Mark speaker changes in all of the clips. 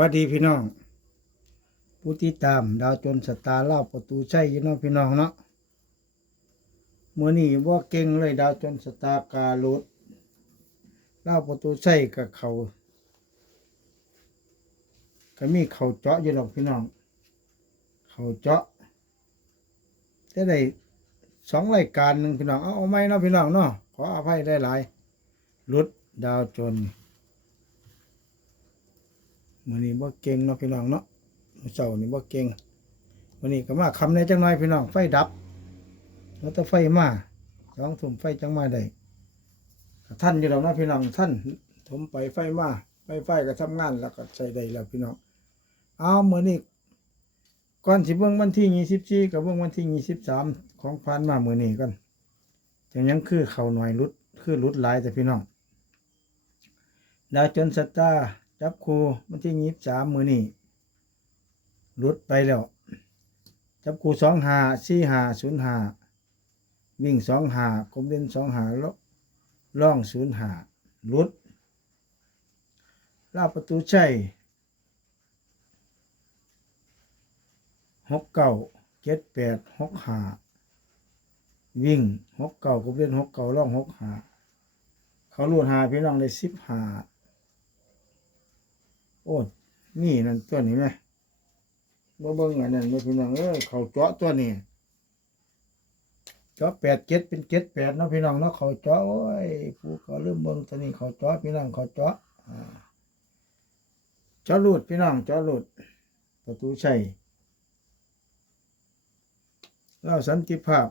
Speaker 1: วัสดีพี่น้องผู้ติดตามดาวจนสตาร์เล่าประตูใช่ยี่น้องพี่น้องเนาะเมื่อนี้ว่าเก่งเลยดาวจนสตาร์การุดเล่าประตูใช่กับเขาก็มีเขาเจาะยู่หรอกพี่น้อง เขาเจาะจะได้สองรายการหนึ่งพี่น้องเอาเอาไม่เนาะพี่น้องเนาะขออภัยได้หลายๆรุดดาวจน มื้อนี้บ่เก่งเนาะพี่น้องเนาะมื้อเช้านี่บ่เก่งมื้อนี้ก็มาคำในจังหน่อยพี่น้องไฟดับแล้วแต่ไฟมาสองทุ่มไฟจังมาได้ท่านอยู่แล้วนะพี่น้องท่านถมไปไฟมาไฟไฟก็ทำงานแล้วก็ใช้ได้แล้วพี่น้องเอามื้อนี้ก่อนสิเบิ่งวันที่24กับเบิ่งวันที่23ของผ่านมามื้อนี้ก่อนจังยังคือเขาหน่อยรุดคือรุดหลายแต่พี่น้องดาวจนสตาร์ จับครูวันที่ยี่สิบสามมือนี่รุดไปแล้ว จับครูสองหาสี่หาศูนย์หาวิ่งสองหากลมเด่นสองหาล่องศูนย์หารุดลาประตูชัยหกเก้าเจ็ดแปดหกหาวิ่งหกเก้ากลมเด่นหกเก้าล่องหกหาเขาลูดหาพี่น้องได้สิบหา โอ้นี่นั่นตัวนี้ไหมบ่เบิ่งอันนั้นบ่พี่น้องเอ้ยเขาเจาะตัวนี้เจาะแปดเจ็ดเป็นเจ็ดแปดนะพี่น้องเนาะเขาเจาะโอ้ยผู้ก็เริ่มเบิ่งตัวนี้เขาเจาะพี่น้องเขาเจาะอ่าเจาะหลุดพี่น้องเจาะหลุดประตูชัยเล่าสันติภาพ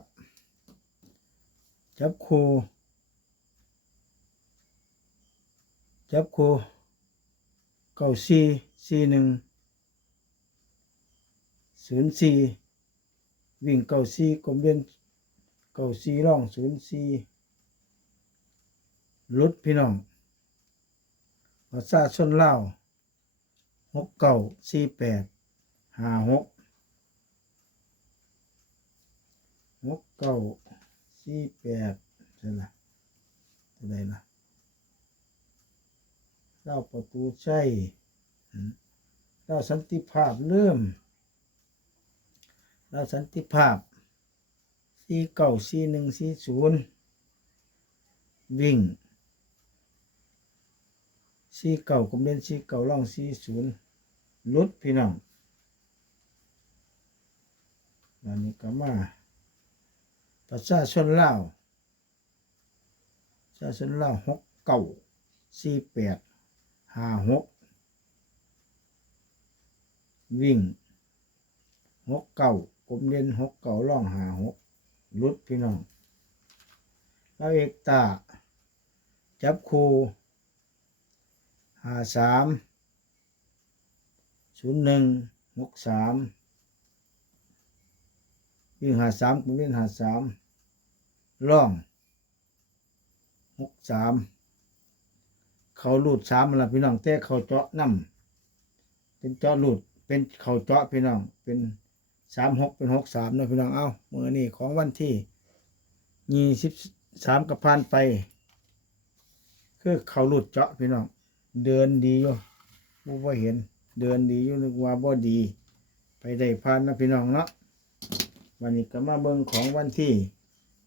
Speaker 1: จับครูจับครู เก้าสี่สี่หนึ่งศูนย์สี่วิ่งเก้าสี่กลมเด่นเก้าสี่ร่องศูนย์สี่ลดพี่น้องภาษาชนเล่าหกเก้าสี่แปดห้าหกหกเก้าสี่แปดใช่ละเท่ไหรล่ะ เล่าประตูใช่เล่าสันติภาพเริ่มเล่าสันติภาพสี่เก้าสี่หนึ่งสี่ศูนย์วิ่งสี่เก้ากลมเด่นสี่เก้าล่องสี่ศูนย์ลุดพี่น้องอันนี้ก็มาประชาชนเล่าประชาชนเล่าหกเก้าสี่แปด ห้าหกวิ่งหกเก่ากลมเด่นหกเก่าล่องหาหกลุดพี่น้องเราเอกตา จับคูหาสามศูนย์หนึ่งหกสามวิ่งหาสามกลมเด่นหาสามล่องหกสาม เขาหลุดสามมันละพี่น้องแต่เขาเจาะน้ำเป็นเจาะหลุดเป็นเขาเจาะพี่น้อง เป็นสามหกเป็นหกสามนะพี่น้อง เอ้าเมื่อนี้ของวันที่ยี่สิบสามกับพันไป คือเขาหลุดเจาะพี่น้อง เดินดีอยู่บ่ว่าเห็น เดินดีอยู่นึกว่าบ่ดี ไปได้พันนะพี่น้องเนาะวันนี้ก็มาเบิ่งของวันที่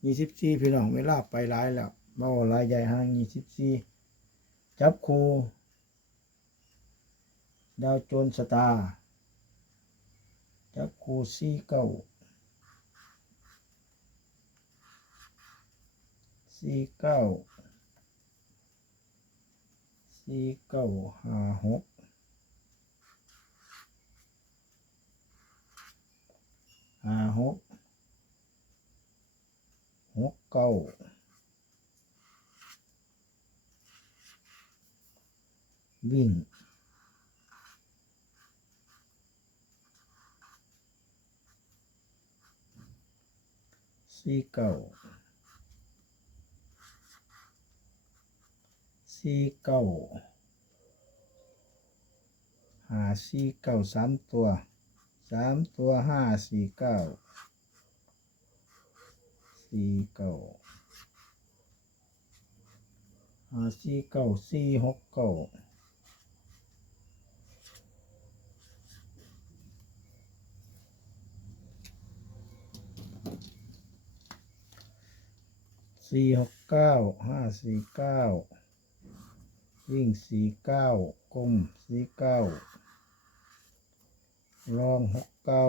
Speaker 1: ยี่สิบสี่พี่น้องเวลาไปหลายแล้วมาว่าหลายใหญ่ห้างยี่สิบสี่ จับครูดาวโจนสตาร์จับครูสี่เก้าสี่เก้าสี่เก้าห้าหกห้าหกหกเก้า วิ่ง สี่เก้าสี่เก้าหาสี่เก้าสามตัวสามตัวห้าสี่เก้าสี่เก้าหาสี่เก้าสี่หกเก้า สี่หกเก้าห้าสี่เก้าวิ่งสี่เก้ากลมสี่เก้ารองหกเก้า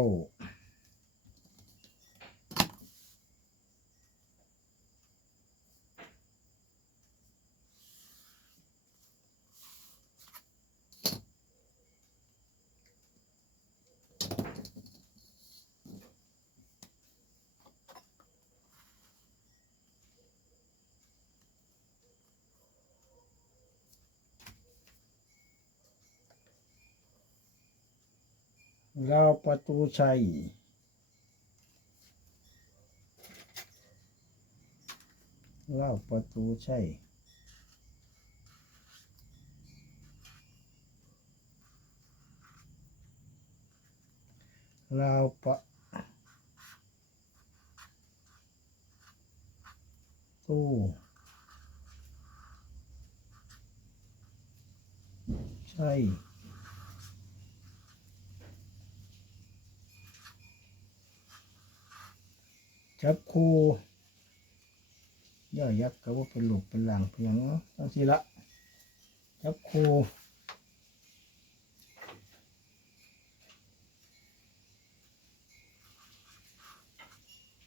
Speaker 1: ลาวประตูชัยลาวประตูชัยลาวประตูชัย จับคู่ย่อยักษ์ก็ว่าเป็นหลุกเป็นหลังเป็นหลังตั้งสิละจับคู่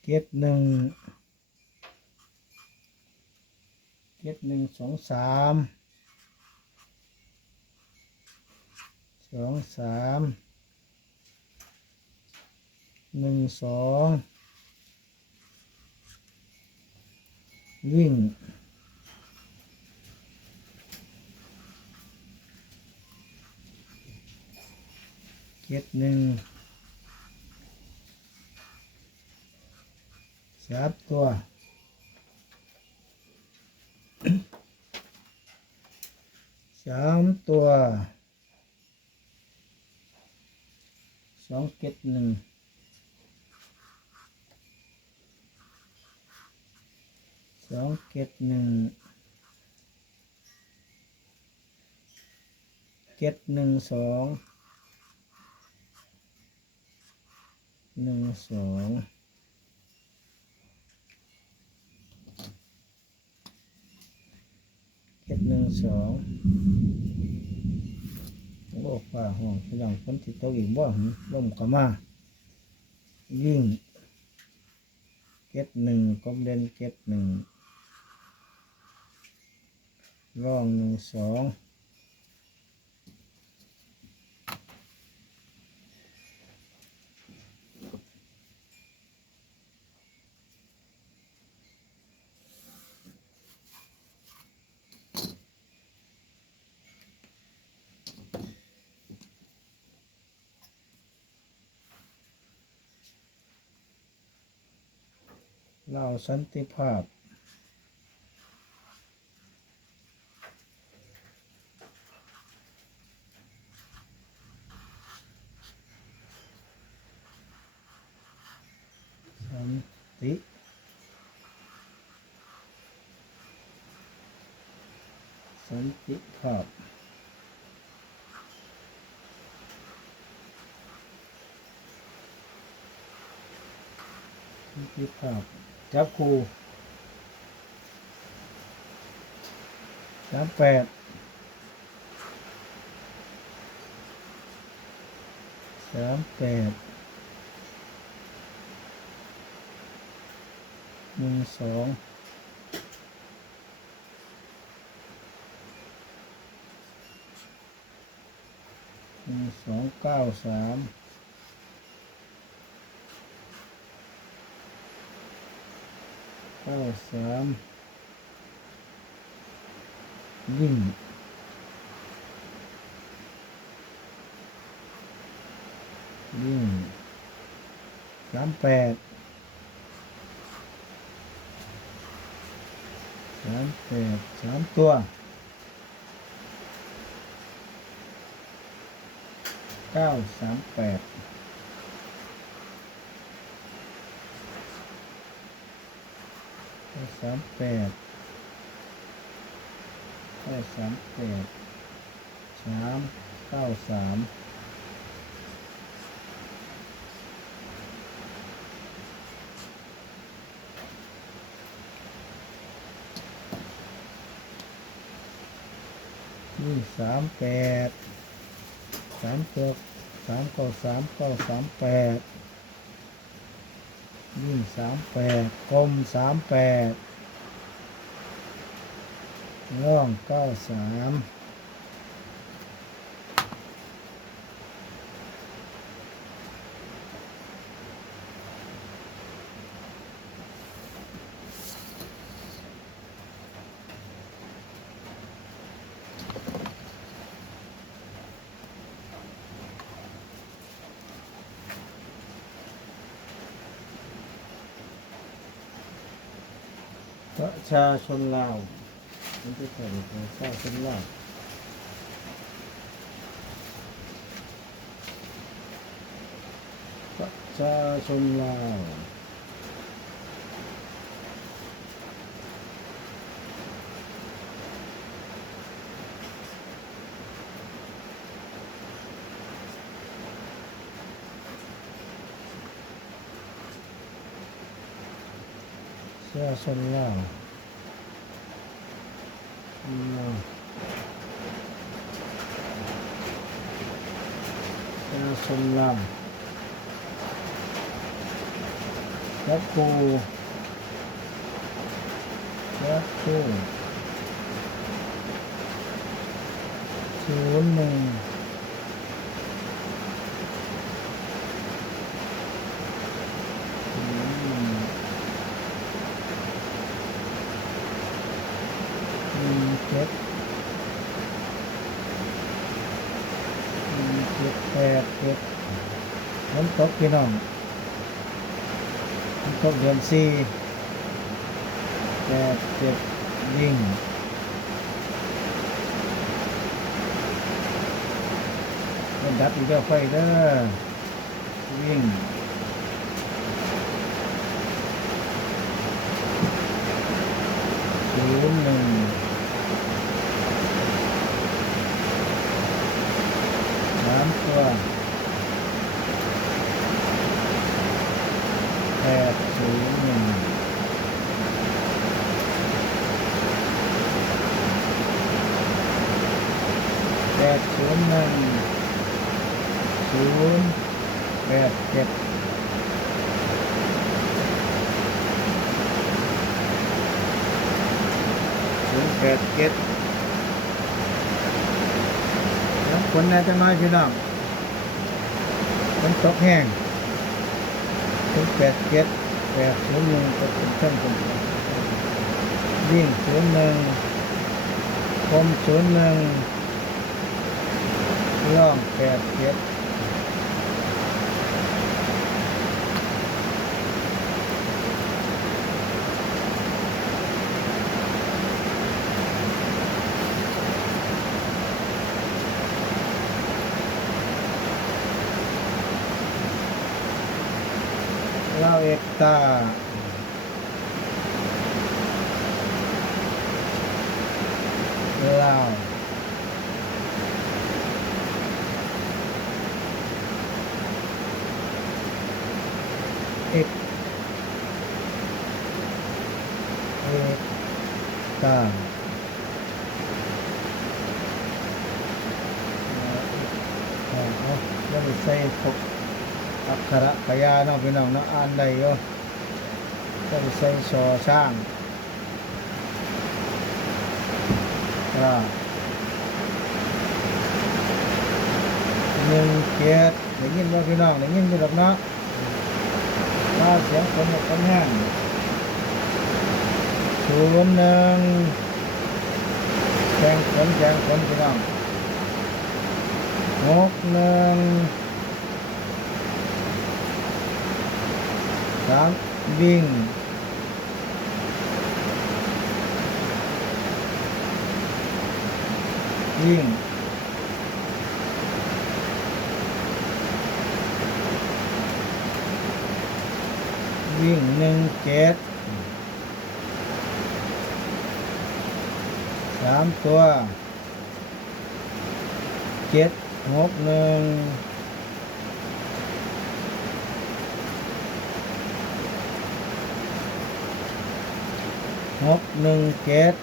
Speaker 1: เก็ดหนึ่งเก็ดหนึ่งสองสามสองสามหนึ่งสอง วิ่ง เจ็ดหนึ่งสามตัวสามตัวสองเจ็ดหนึ่ง องเจ็ดหนึ่งเจ็ดหนึ่งสองหนึ่งสองเจ็ดหนึ่งสองโอ้ฟ้าห้องพี่น้องฝนที่ตกอีกบ่หึลมก็มายิ่งเจ็ดหนึ่งกลมเด่นเจ็ดหนึ่ง ร่องหนึ่งสองเล่าสันติภาพ สันติสันติภาพสันติภาพ จับครูสามแปดสามแปดหนึ่งสองหนึ่งสองเก้าสาม เก้าสามยิ่งยิ่งสามแปดสามแปดสามตัวเก้าสามแปด สามแปดได้สามแปดสามเก้าสามนี่สามแปดสามเจ็ดสามเก้าสามเก้าสามแปดยี่สามแปดกลมสามแปด ร่องเก้าสามประชาชนลาว มันจะเป็นประชา ชนลาวประชาชนลาวประชาชนลาวลาวประชาชนลาวยักกูยักกูศูนย์หนึ่งศูนย์หนึ่ง หนึ่งเจ็ดหนึ่งเจ็ ดแปดเจ็ดน้ตกพี่น้องน้ำตกเดือนสี่แปดเจ็ดยิ่งเป็นดับอีกแล้วไฟเด้อวิ่งศูนย์หนึ่ง สาม ตัวแปดศูนย์หนึ่งแปดศูนย์หนึ่งศูนย์แปดเจ็ดศูนย์แปดเจ็ดน้ำฝนน่าจังน้อยพี่น้อง ฝนตกแห้งถึงแปดเจ็ดแปดศูนย์หนึ่งก็เป็นเครื่องคนวิ่งศูนย์หนึ่งคมศูนย์หนึ่งล่องแปดเจ็ดเล่าเอก ตาล่าเอกเอกตาเอาเอาแล้วไปใส่พวกอักขระกยาเนาะพี่น้องเนาะอ่านได้อยู่ ต้องใส่ชอช่างอ่าหนึ่งเกียรติได้ยินว่าพี่น้องได้ยินอ วิ่งวิ่ง วิ่งหนึ่งเจ็ดสามตัวเจ็ดหกหนึ่งหกหนึ่งเจ็ด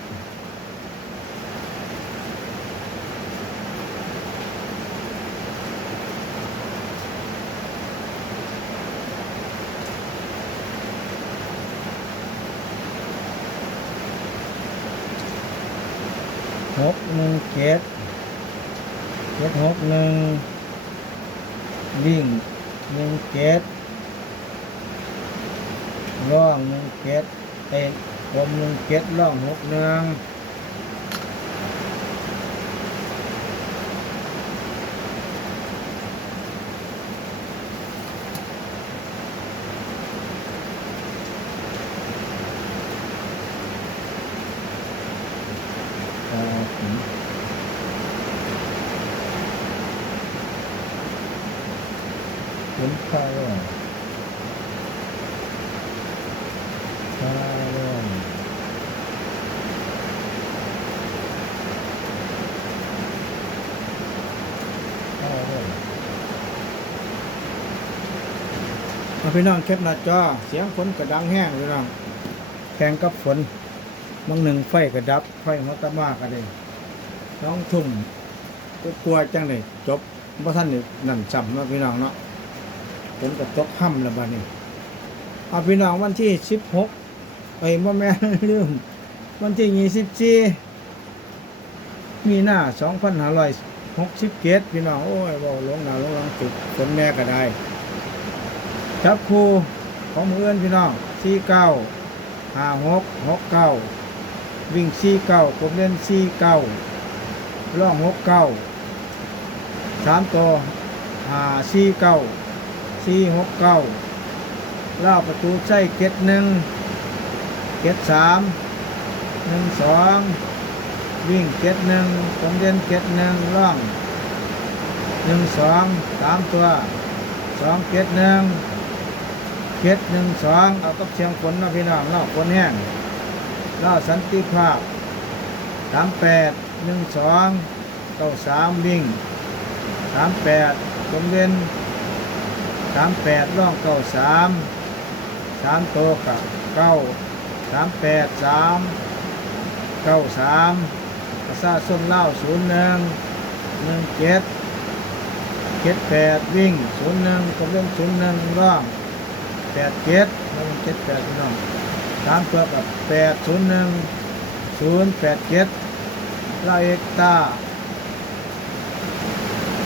Speaker 1: หกหนึ่งเจ็ดเจ็ดหกหนึ่งวิ่งหนึ่งเจ็ดร่องหนึ่งเจ็ดเต็มบนหนึ่งเจ็ดร่องหกหนึ่ง เป็นข้วร่วงข้าวร่วงข้วร่วงเอาพี่น้องแคปหน้าจอ เสียงฝนกระดังแห้งพี่น้องแข่งกับฝนบางหนึ่งไฟกระดับ ไฟหัวตะมากกันเลยน้องทุ่มก็กลัวจังเลยจบเพราะท่านนี่นั่นจำเนาะพี่น้องเนาะ ผมก็ตกห้ำแล้วบ้านี้เอาพี่น้องวันที่สิบหกไปบ่แม่ลืมวันที่ยี่สิบสี่มีหน้าสองพันห้าร้อยหกสิบเกตพี่น้อง โอ้ยบอกลงหนาลงหลังจุดฝนแม่ก็ได้จับครูของมือเอื้อนพี่น้องสี่เก้าห้าหกหกเก้าวิ่งสี่เก้าผมเล่นสี่เก้าล่องหกเก้าสามตัวหาสี่เก้า สี่หกเก้าล่าประตูใส่เก็ดหนึ่งเก็ดสามหนึ่งสองวิ่งเก็ดหนึ่งผมเล่นเก็ดหนึ่งล่องหนึ่งสองสามตัวสองเก็ดหนึ่งเก็ดหนึ่งสองเอากับเชียงฝนเนาะพี่น้องเนาฝนแห้งล่าสันติภาพสามแปดหนึ่งสองเก้าสามวิ่งสามแปดลมเด่น สามแปดล่องเก้าสามสามโตกับเก้าสามแปดสามเก้าสามภาษาส้มเล่าศูนย์หนึ่งหนึ่งเจ็ดเจ็ดแปดวิ่งศูนย์หนึ่งผมเล่นศูนย์หนึ่งร่องแปดเจ็ดแล้วเจ็ดแปดพี่น้องสามตัวกับแปดศูนย์หนึ่งศูนย์แปดเจ็ดลาเอกตา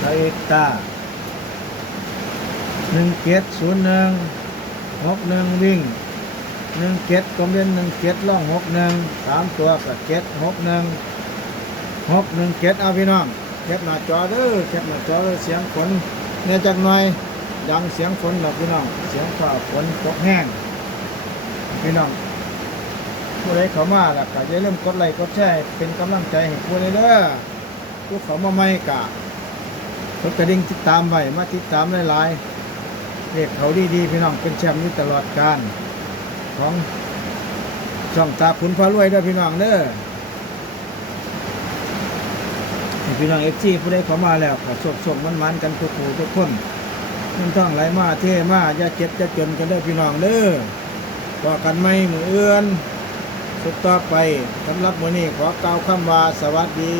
Speaker 1: ลาเอกตา หนึ่งเจ็ดศูนย์หนึ่งหกหนึ่งวิ่งหนึ่งเจ็ดกลมเล่นหนึ่งเจ็ดล่องหกหนึ่งสามตัวกับเจ็ดหกหนึ่งหกหนึ่งเจ็ดเอาพี่น้องแคปหน้าจอเด้อแคปหน้าจอเด้อเสียงฝนเนี่ยจากหน่อยดังเสียงฝนหรอกพี่น้องเสียงฟ้าฝนตกแห้งพี่น้องผู้ใดเข้ามาล้วก็อย่าลืมกดไลค์กดแชร์เป็นกำลังใจให้ผู้ใดเด้อผู้เขามาใหม่กะกดกระดิ่งติดตามไว้มาติดตามหลายๆ เรียกเขาดีๆพี่น้องเป็นแชมป์อยู่ตลอดการของช่องตาขุนพารวยเด้อพี่น้องเด้อให้พี่น้องเอฟซีผู้ใดเขามาแล้วก็สกๆมันๆกันทุกผู้ทุกคนเงินท่องไหลมาเทมาอย่าเจ็บอย่าจนกันเด้พี่น้องเด้อต่อกันไม่มือเอื้อนสุดต่อไปสำหรับมื้อนี้ขอกล่าวคำว่าสวัสดี